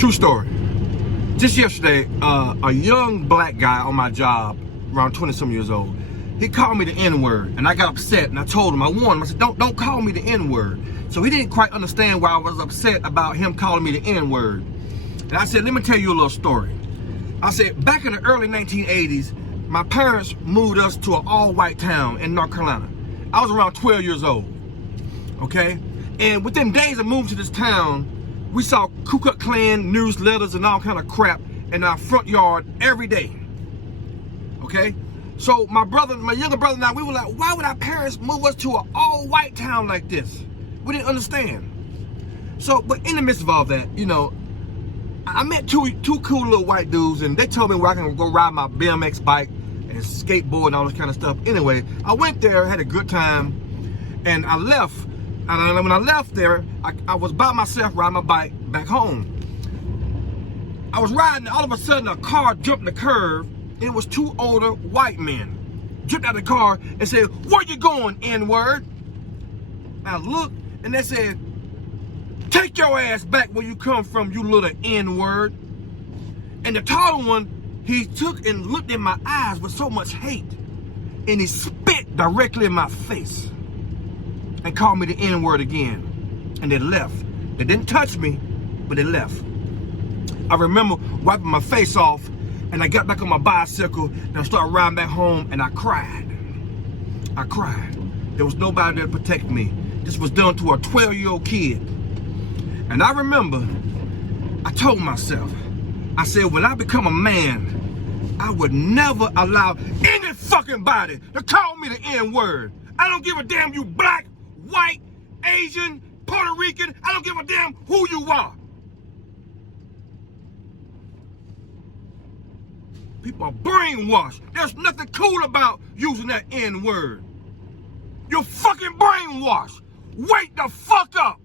True story. Just yesterday, a young black guy on my job, around 20-some years old, he called me the N-word, and I got upset, and I told him, I warned him, I said, don't call me the N-word. So he didn't quite understand why I was upset about him calling me the N-word. And I said, let me tell you a little story. I said, back in the early 1980s, my parents moved us to an all-white town in North Carolina. I was around 12 years old, okay? And within days of moving to this town, we saw Ku Klux Klan newsletters and all kind of crap in our front yard every day, okay? So my younger brother and I, we were like, why would our parents move us to an all-white town like this? We didn't understand. So, but in the midst of all that, you know, I met two cool little white dudes, and they told me where I can go ride my BMX bike and skateboard and all this kind of stuff. Anyway, I went there, had a good time, and I left. And when I left there, I was by myself riding my bike back home. I was riding, all of a sudden a car jumped the curve. It was two older white men. Jumped out of the car and said, where you going, N-word? I looked, and they said, take your ass back where you come from, you little N-word. And the taller one, he took and looked in my eyes with so much hate, and he spit directly in my face and called me the N-word again. And they left. They didn't touch me, but they left. I remember wiping my face off, and I got back on my bicycle, and I started riding back home, and I cried. I cried. There was nobody there to protect me. This was done to a 12-year-old kid. And I remember, I told myself, I said, when I become a man, I would never allow any fucking body to call me the N-word. I don't give a damn you black, white, Asian, Puerto Rican. I don't give a damn who you are. People are brainwashed. There's nothing cool about using that N-word. You're fucking brainwashed. Wake the fuck up.